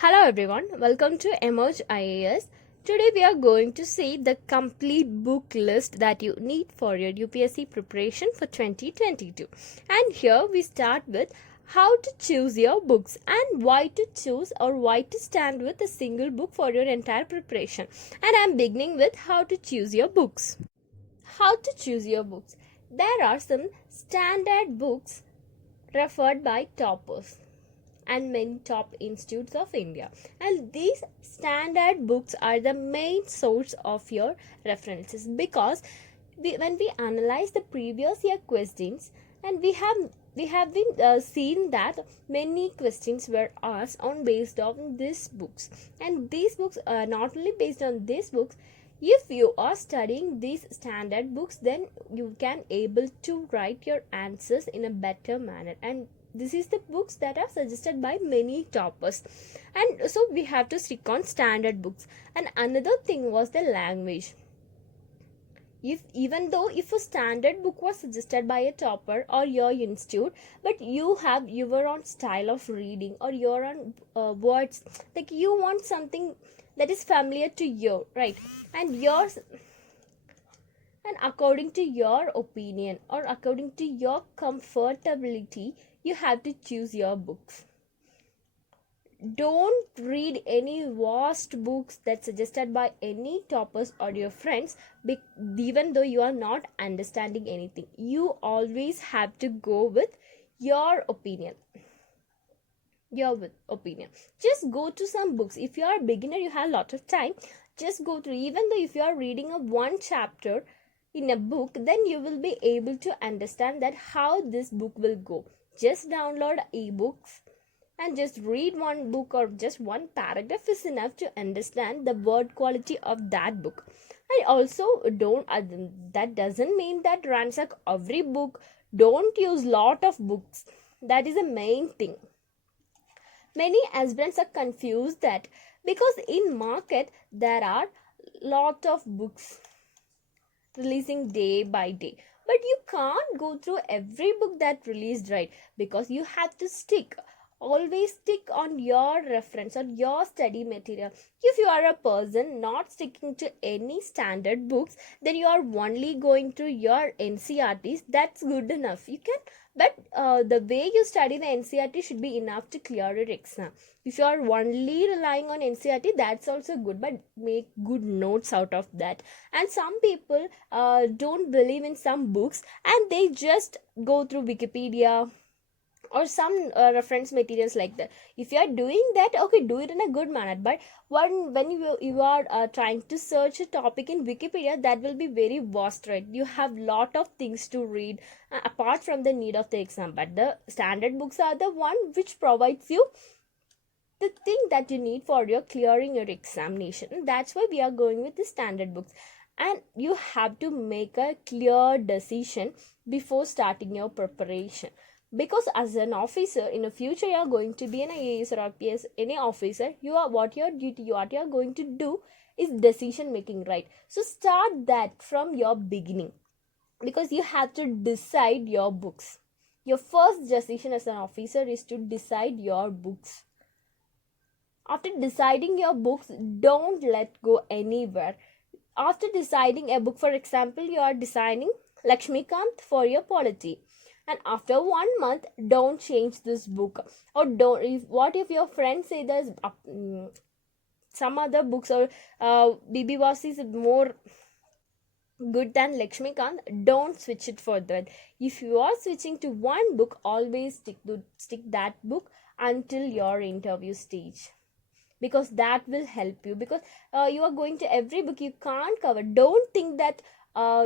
Hello everyone, welcome to Emerge IAS. Today we are going to see the complete book list that you need for your UPSC preparation for 2022. And here we start with how to choose your books and why to choose or why to stand with a single book for your entire preparation. And I am beginning with how to choose your books. How to choose your books. There are some standard books referred by toppers and many top institutes of India. And these standard books are the main source of your references because when we analyze the previous year questions, and we have been seen that many questions were asked on based on these books, and these books are not only based on these books. If you are studying these standard books, then you can able to write your answers in a better manner, and this is the books that are suggested by many toppers. And so we have to stick on standard books. And another thing was the language. If a standard book was suggested by a topper or your institute, but you were on style of reading, or you're on words, like you want something that is familiar to you, right? And according to your opinion or according to your comfortability, you have to choose your books. Don't read any vast books that's suggested by any toppers or your friends, even though you are not understanding anything. You always have to go with your opinion. Just go to some books. If you are a beginner, you have a lot of time, just go through. Even though if you are reading a one chapter in a book, then you will be able to understand that how this book will go. Just download ebooks and just read one book, or just one paragraph is enough to understand the word quality of that book. And also, that doesn't mean that ransack every book. Don't use lot of books. That is the main thing. Many aspirants are confused that because in market there are lot of books releasing day by day, but you can't go through every book that released, right? Because you have to always stick on your reference or your study material. If you are a person not sticking to any standard books, then you are only going through your NCRTs. That's good enough. You can, but the way you study the NCRT should be enough to clear your exam. If you are only relying on NCRT, that's also good, but make good notes out of that. And some people don't believe in some books, and they just go through Wikipedia or some reference materials like that. If you are doing that, okay, do it in a good manner. But when you are trying to search a topic in Wikipedia, that will be very vast, right? You have lot of things to read apart from the need of the exam. But the standard books are the one which provides you the thing that you need for your clearing your examination. And that's why we are going with the standard books. And you have to make a clear decision before starting your preparation, because as an officer in the future, you are going to be an IAS or IPS, any officer. What you are going to do is decision making, right? So start that from your beginning, because you have to decide your books. Your first decision as an officer is to decide your books. After deciding your books, don't let go anywhere. After deciding a book, for example, you are deciding Lakshmikant for your polity, and after 1 month, don't change this book. Or what if your friends say there's some other books, or BB Vasi is more good than Lakshmikant, don't switch it for that. If you are switching to one book, always stick that book until your interview stage, because that will help you. Because you are going to every book, you can't cover. Don't think that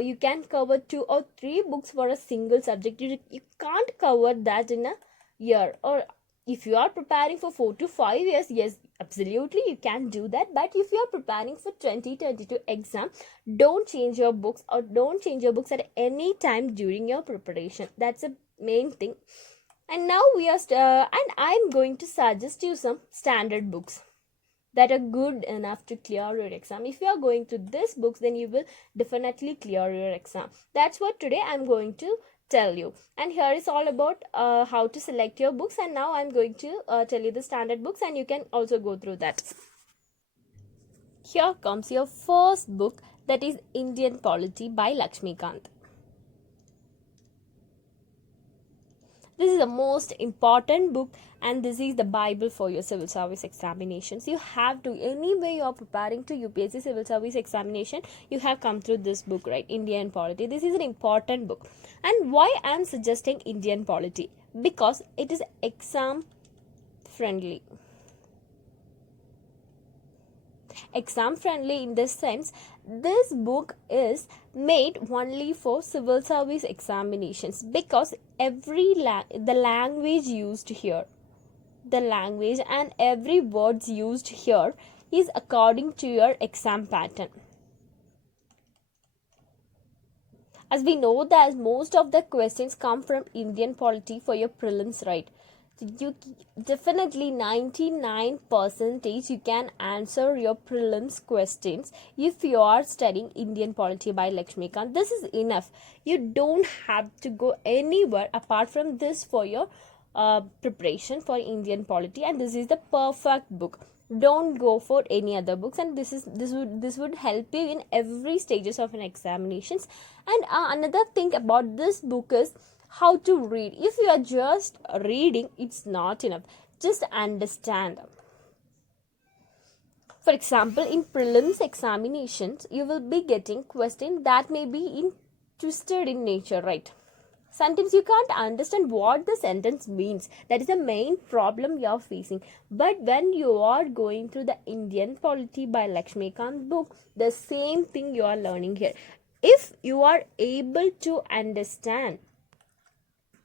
you can cover 2 or 3 books for a single subject. You can't cover that in a year. Or if you are preparing for 4 to 5 years, yes, absolutely you can do that. But if you are preparing for 2022 exam, don't change your books, or don't change your books at any time during your preparation. That's a main thing. And now and I'm going to suggest you some standard books that are good enough to clear your exam. If you are going to these books, then you will definitely clear your exam. That's what today I'm going to tell you. And here is all about how to select your books, and now I'm going to tell you the standard books, and you can also go through that. Here comes your first book, that is Indian Polity by Lakshmikant. This is the most important book, and this is the Bible for your civil service examinations. You have to, anyway you are preparing to UPSC civil service examination, you have come through this book, right? Indian Polity. This is an important book. And why I am suggesting Indian Polity? Because it is exam friendly. Exam friendly in this sense, this book is made only for civil service examinations, because the language used here, the language and every words used here is according to your exam pattern. As we know that most of the questions come from Indian Polity for your prelims, right? You definitely 99% you can answer your prelims questions if you are studying Indian Polity by Lakshmikant. This is enough. You don't have to go anywhere apart from this for your preparation for Indian Polity, and this is the perfect book. Don't go for any other books, and this would help you in every stages of an examinations. And another thing about this book is how to read. If you are just reading, it's not enough. Just understand. For example, in prelims examinations, you will be getting questions that may be twisted in nature, right? Sometimes you can't understand what the sentence means. That is the main problem you are facing. But when you are going through the Indian Polity by Lakshmikant book, the same thing you are learning here. If you are able to understand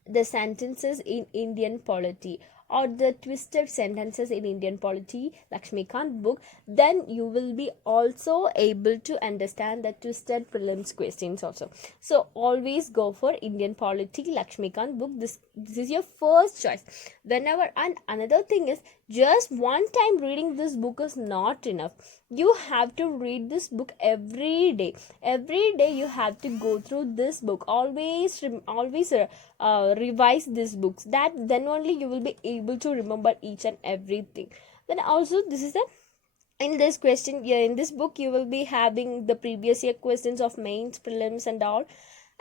the sentences in Indian Polity or the twisted sentences in Indian Polity Lakshmikant book, then you will be also able to understand the twisted prelims questions also. So always go for Indian Polity Lakshmikant book. This is your first choice. Whenever, and another thing is, just one time reading this book is not enough. You have to read this book every day. Every day you have to go through this book. Always revise these books. Then only you will be able to remember each and everything. Then also, this is in this question, in this book you will be having the previous year questions of mains, prelims and all.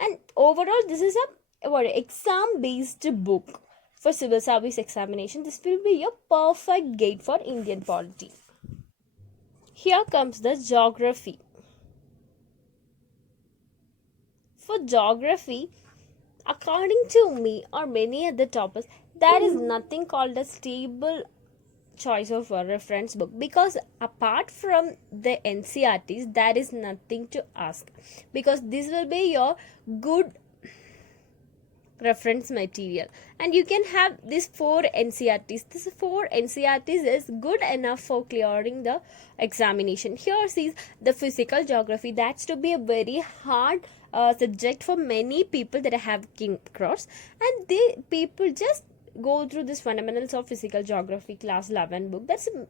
And overall, this is a exam based book for civil service examination. This will be your perfect guide for Indian Polity. Here comes the geography. For geography, according to me or many other topics, there is nothing called a stable choice of a reference book, because apart from the NCRTs, there is nothing to ask, because this will be your good reference material, and you can have these 4 NCRTs. This 4 NCRTs is good enough for clearing the examination. Here sees the physical geography. That's to be a very hard subject for many people that I have came across, and they people just go through this fundamentals of physical geography class 11 book. That's a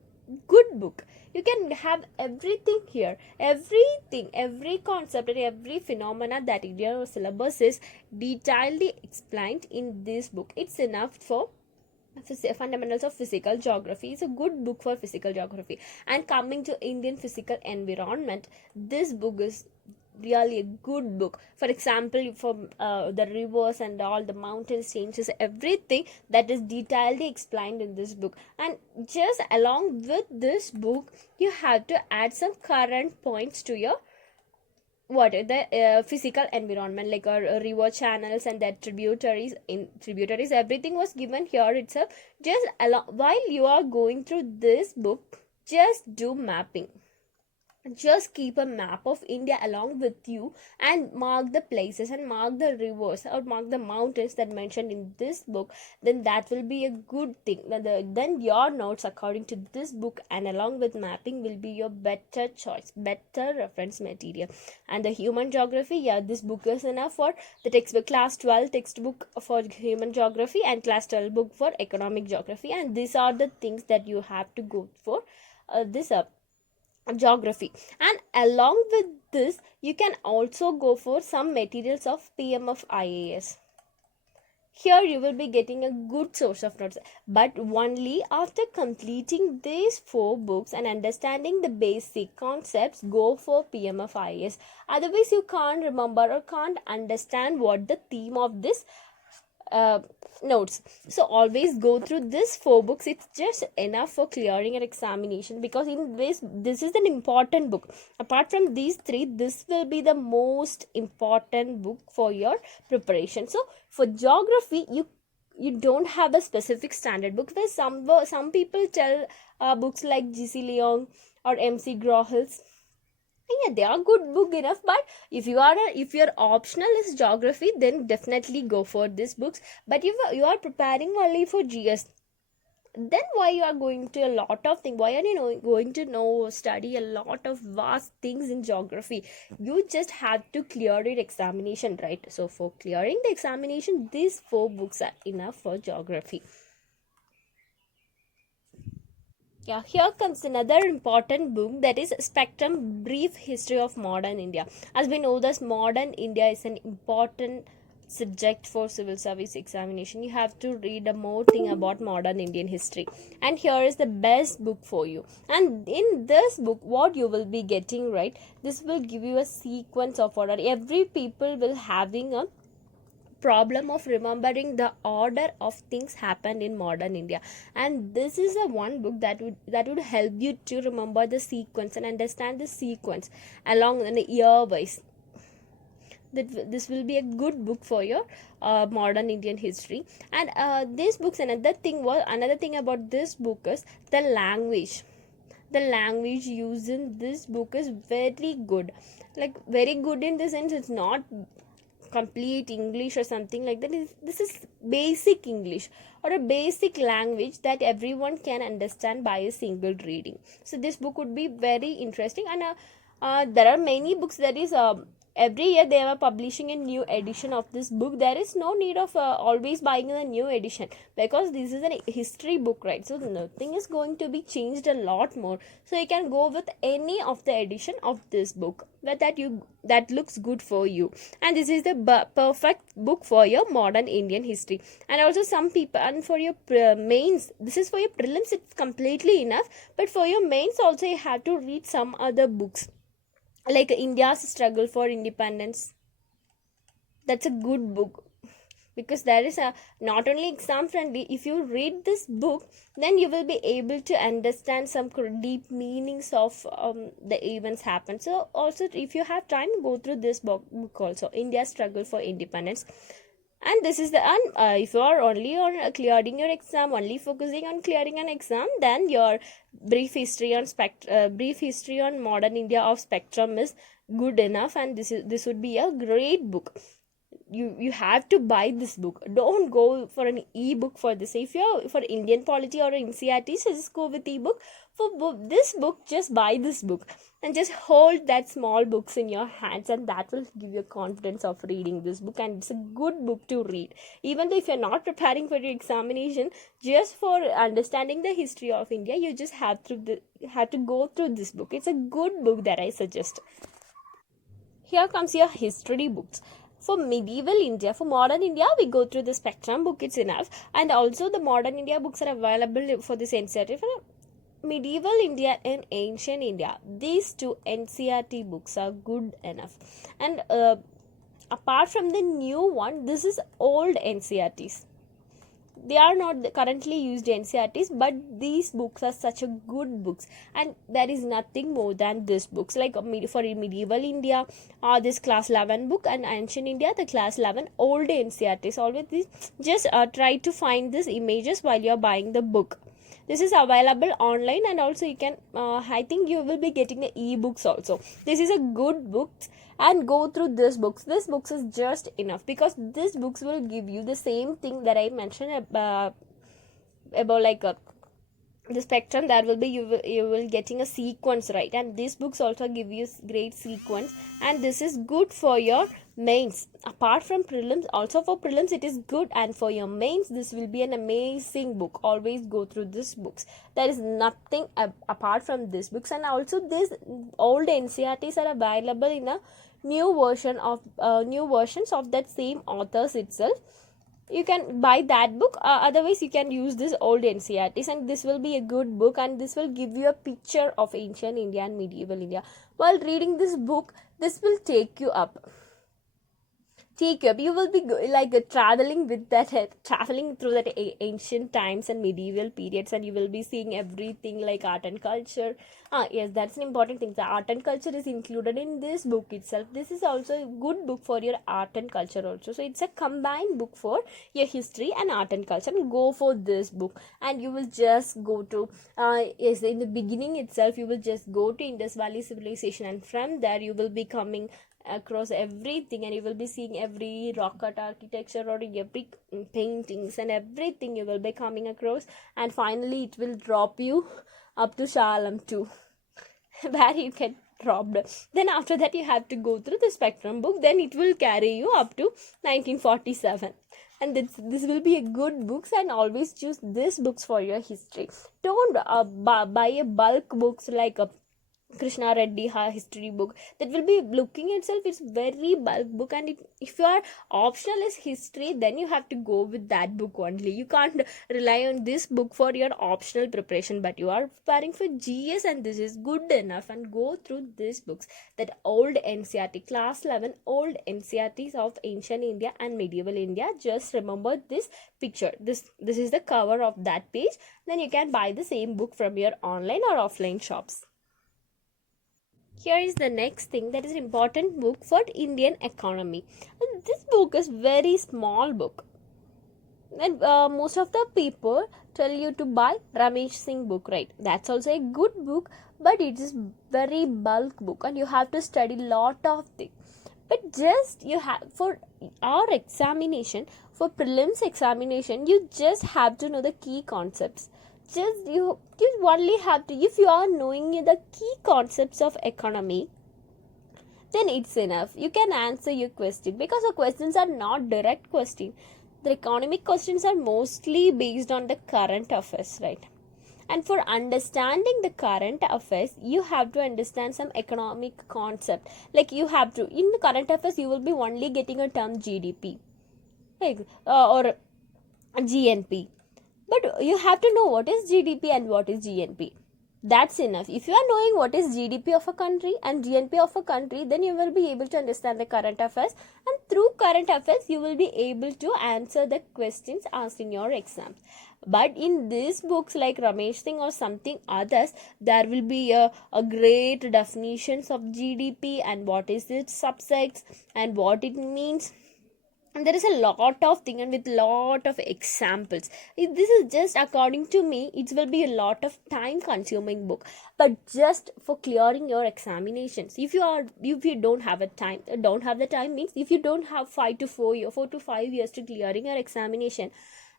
good book. You can have everything here, every concept and every phenomena that in your syllabus is detailedly explained in this book. It's enough for fundamentals of physical geography. It's a good book for physical geography. And coming to Indian physical environment, this book is really a good book. For example, for the rivers and all the mountains changes, everything that is detailedly explained in this book. And just along with this book, you have to add some current points to your the physical environment, like our river channels and their tributaries. In tributaries, everything was given here itself. Just while you are going through this book, just do mapping. Just keep a map of India along with you and mark the places and mark the rivers or mark the mountains that mentioned in this book. Then that will be a good thing. Then your notes according to this book and along with mapping will be your better choice, better reference material. And the human geography, yeah, this book is enough for the textbook, class 12 textbook for human geography and class 12 book for economic geography. And these are the things that you have to go for this geography. And along with this, you can also go for some materials of PMF IAS. Here you will be getting a good source of notes, but only after completing these 4 books and understanding the basic concepts, go for PMFIS. Otherwise you can't remember or can't understand what the theme of this uh, notes. So always go through this 4 books. It's just enough for clearing an examination, because in this is an important book. Apart from these 3, this will be the most important book for your preparation. So for geography, you don't have a specific standard book, where some people tell books like GC Leong or MC Grohels. Yeah, they are good book enough, but if your optional is geography, then definitely go for these books. But if you are preparing only for GS, then why you are going to a lot of things? Why are you going to study a lot of vast things in geography? You just have to clear your examination, right? So for clearing the examination, these 4 books are enough for geography. Yeah, here comes another important book, that is Spectrum Brief History of Modern India. As we know, this modern India is an important subject for civil service examination. You have to read a more thing about modern Indian history. And here is the best book for you. And in this book, what you will be getting, right? This will give you a sequence of order. Every people will having a problem of remembering the order of things happened in modern India, and this is a one book that would help you to remember the sequence and understand the sequence along the year wise. This will be a good book for your modern Indian history. And this books, another thing about this book is the language. The language used in this book is very good, like very good in the sense it's not complete English or something like that. This is basic English, or a basic language that everyone can understand by a single reading. So this book would be very interesting. And there are many books that is every year they are publishing a new edition of this book. There is no need of always buying a new edition, because this is a history book, right? So nothing is going to be changed a lot more, so you can go with any of the edition of this book that looks good for you. And this is the perfect book for your modern Indian history. And also some people, and for your mains, this is for your prelims, it's completely enough, but for your mains also you have to read some other books, like India's Struggle for Independence. That's a good book, because there is a not only exam friendly. If you read this book, then you will be able to understand some deep meanings of the events happen. So also, if you have time, go through this book also, India's Struggle for Independence. And this is the if you are only on clearing your exam, only focusing on clearing an exam, then your brief history on modern India of Spectrum is good enough. And this would be a great book. You have to buy this book. Don't go for an e-book for this. If you're for Indian polity or NCERT, so just go with e-book. For this book, just buy this book and just hold that small books in your hands, and that will give you confidence of reading this book. And it's a good book to read, even though if you're not preparing for your examination, just for understanding the history of India, you just have to go through this book. It's a good book that I suggest. Here comes your history books. For medieval India, for modern India, we go through the Spectrum book, it's enough. And also the modern India books are available for this NCERT. For medieval India and ancient India, these 2 NCERT books are good enough. And apart from the new one, this is old NCERTs. They are not currently used NCERTs, but these books are such a good books, and there is nothing more than these books. Like for medieval India, this class 11 book, and ancient India, the class 11 old NCERTs. Always this, just try to find these images while you are buying the book. This is available online, and also you can I think you will be getting the e-books also. This is a good book, and go through this books. This books is just enough, because this books will give you the same thing that I mentioned about like the Spectrum. There will be you will getting a sequence, right? And these books also give you great sequence, and this is good for your mains. Apart from prelims, also for prelims it is good, and for your mains this will be an amazing book. Always go through these books. There is nothing apart from these books. And also these old NCERTs are available in a new versions of that same authors itself. you can buy that book. Otherwise you can use this old NCERTs, and this will be a good book, and this will give you a picture of ancient India and medieval India. While reading this book, this will take you up. You will be traveling with that, traveling through that ancient times and medieval periods, and you will be seeing everything like art and culture. Yes, that's an important thing. The art and culture is included in this book itself. This is also a good book for your art and culture also. So it's a combined book for your history and art and culture, and go for this book. And you will just go to yes, in the beginning itself you will just go to Indus Valley civilization, and from there you will be coming across everything, and you will be seeing every rock cut architecture or every paintings and everything you will be coming across. And finally it will drop you up to Shalam too, where you get dropped. Then after that you have to go through the Spectrum book, then it will carry you up to 1947. And this will be a good books, and always choose these books for your history. Don't buy a bulk books like a Krishna Reddy history book. That will be looking itself, it's very bulk book, and if your optional is history, then you have to go with that book only. You can't rely on this book for your optional preparation, but you are preparing for GS, and this is good enough, and go through these books. That old NCERT, class 11 old NCERTs of ancient India and medieval India. Just remember this picture, this is the cover of that page. Then you can buy the same book from your online or offline shops. Here is the next thing, that is an important book for Indian economy. This book is very small book, and most of the people tell you to buy Ramesh Singh book, right? That's also a good book, but it is very bulk book, and you have to study lot of things. But just you have, for our examination, for prelims examination, you just have to know the key concepts. You only have to, if you are knowing the key concepts of economy, then it's enough. You can answer your question, because the questions are not direct questions. The economic questions are mostly based on the current affairs, right? And for understanding the current affairs, you have to understand some economic concept. Like you have to, in the current affairs, you will be only getting a term GDP, like, or GNP. But you have to know what is GDP and what is GNP. That's enough. If you are knowing what is GDP of a country and GNP of a country, then you will be able to understand the current affairs, and through current affairs you will be able to answer the questions asked in your exams. But in these books like Ramesh Singh or something others, there will be a great definitions of GDP and what is its subsets and what it means. And there is a lot of thing, and with lot of examples. This is just according to me, it will be a lot of time consuming book, but just for clearing your examinations. If you don't have the time means if you don't have 4 to 5 years to clearing your examination,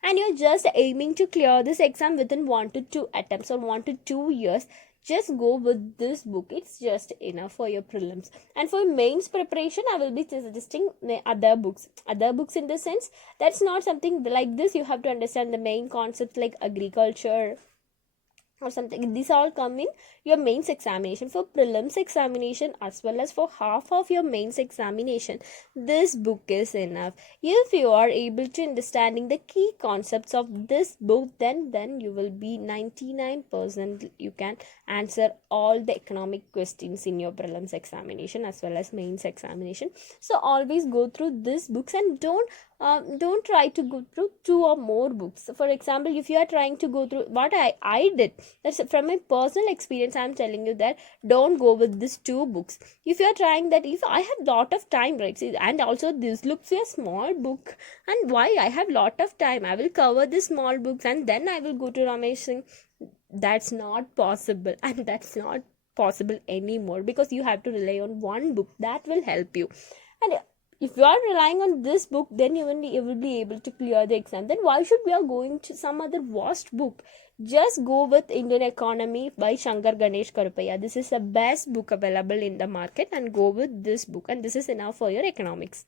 and you're just aiming to clear this exam within 1 to 2 attempts or 1 to 2 years, just go with this book. It's just enough for your prelims. And for mains preparation, I will be suggesting other books in the sense, that's not something like this. You have to understand the main concepts like agriculture or something. These all come in your mains examination. For prelims examination as well as for half of your mains examination, this book is enough. If you are able to understanding the key concepts of this book, then you will be 99% you can answer all the economic questions in your prelims examination as well as mains examination. So always go through these books, and don't try to go through 2 or more books. For example, if you are trying to go through what I did, that's from my personal experience, I'm telling you that don't go with these 2 books. If you are trying that, if I have lot of time, right? See, and also this looks a small book, and why I have lot of time, I will cover the small books and then I will go to Ramesh Singh. That's not possible, and that's not possible anymore, because you have to rely on one book that will help you. And if you are relying on this book, then you will be able to clear the exam. Then why should we are going to some other worst book? Just go with Indian Economy by Shankar Ganesh Karupaya. This is the best book available in the market, and go with this book, and this is enough for your economics.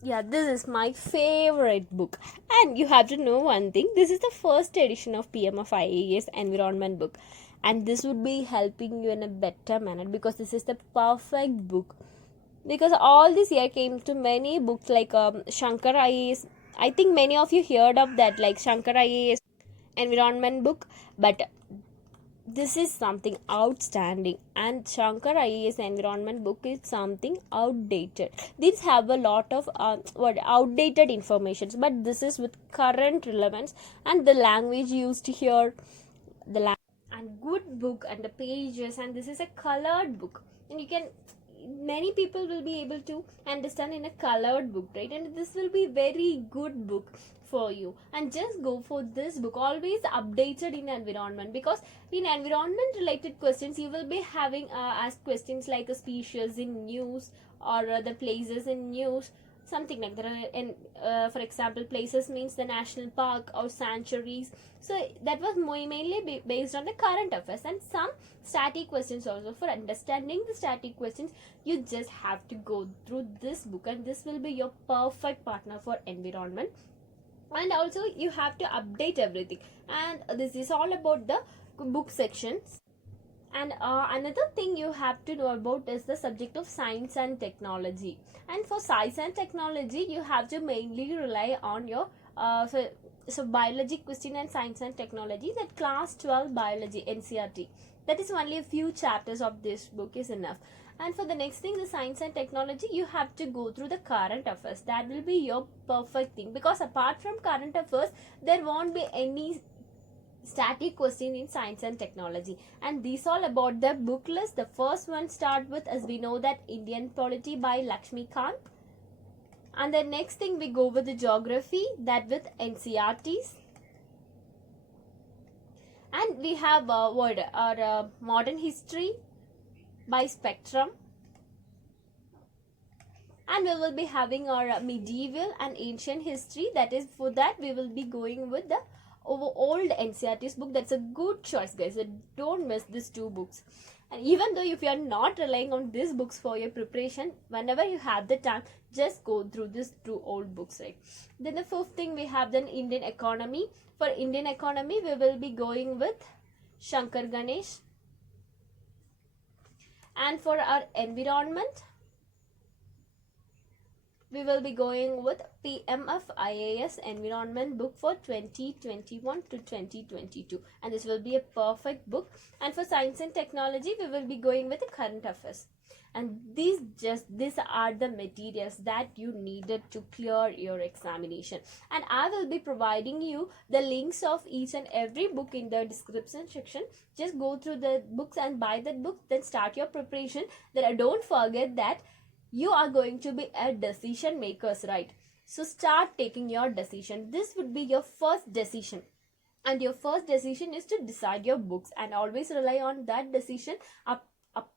Yeah, this is my favorite book. And you have to know one thing, this is the first edition of PMF IAS environment book, and this would be helping you in a better manner, because this is the perfect book. because all this year came to many books like Shankar IAS. I think many of you heard of that, like Shankar IAS environment book, but this is something outstanding, and Shankar IAS environment book is something outdated. These have a lot of outdated informations, but this is with current relevance, and the language used here, and good book, and the pages, and this is a colored book, and you can, many people will be able to understand in a colored book, right? And this will be very good book for you, and just go for this book. Always updated in environment, because in environment related questions you will be having asked questions like a species in news, or the places in news, something like that. And for example, places means the national park or sanctuaries. So that was mainly based on the current affairs, and some static questions also. For understanding the static questions, you just have to go through this book, and this will be your perfect partner for environment. And also you have to update everything, and this is all about the book sections. And another thing you have to know about is the subject of science and technology. And for science and technology, you have to mainly rely on your so biology question and science and technology, that class 12 biology NCRT. That is only a few chapters of this book is enough. And for the next thing, the science and technology, you have to go through the current affairs. That will be your perfect thing, because apart from current affairs, there won't be any static question in science and technology. And these all about the book list. The first one start with, as we know, that Indian polity by Lakshmi Khan. And the next thing we go with the geography, that with NCRTs. And we have modern history by Spectrum. And we will be having our medieval and ancient history. That is, for that we will be going with the old NCRT's book. That's a good choice, guys. So don't miss these two books. And even though if you are not relying on these books for your preparation, whenever you have the time, just go through these two old books, right? Then the fifth thing we have, then Indian economy. For Indian economy, we will be going with Shankar Ganesh. And for our environment, we will be going with PMF IAS environment book for 2021 to 2022, and this will be a perfect book. And for science and technology, we will be going with the current affairs. And these are the materials that you needed to clear your examination. And I will be providing you the links of each and every book in the description section. Just go through the books and buy that book, then start your preparation. Then don't forget that you are going to be a decision makers, right? So start taking your decision. This would be your first decision, and your first decision is to decide your books, and always rely on that decision up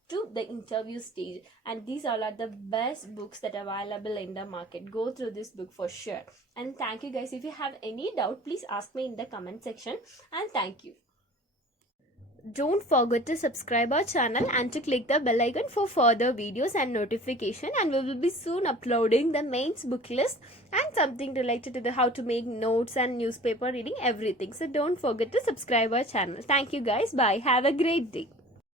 to the interview stage. And these all are the best books that are available in the market. Go through this book for sure. And thank you, guys. If you have any doubt, please ask me in the comment section. And thank you. Don't forget to subscribe our channel and to click the bell icon for further videos and notification. And we will be soon uploading the mains book list and something related to the how to make notes and newspaper reading, everything. So don't forget to subscribe our channel. Thank you, guys. Bye. Have a great day.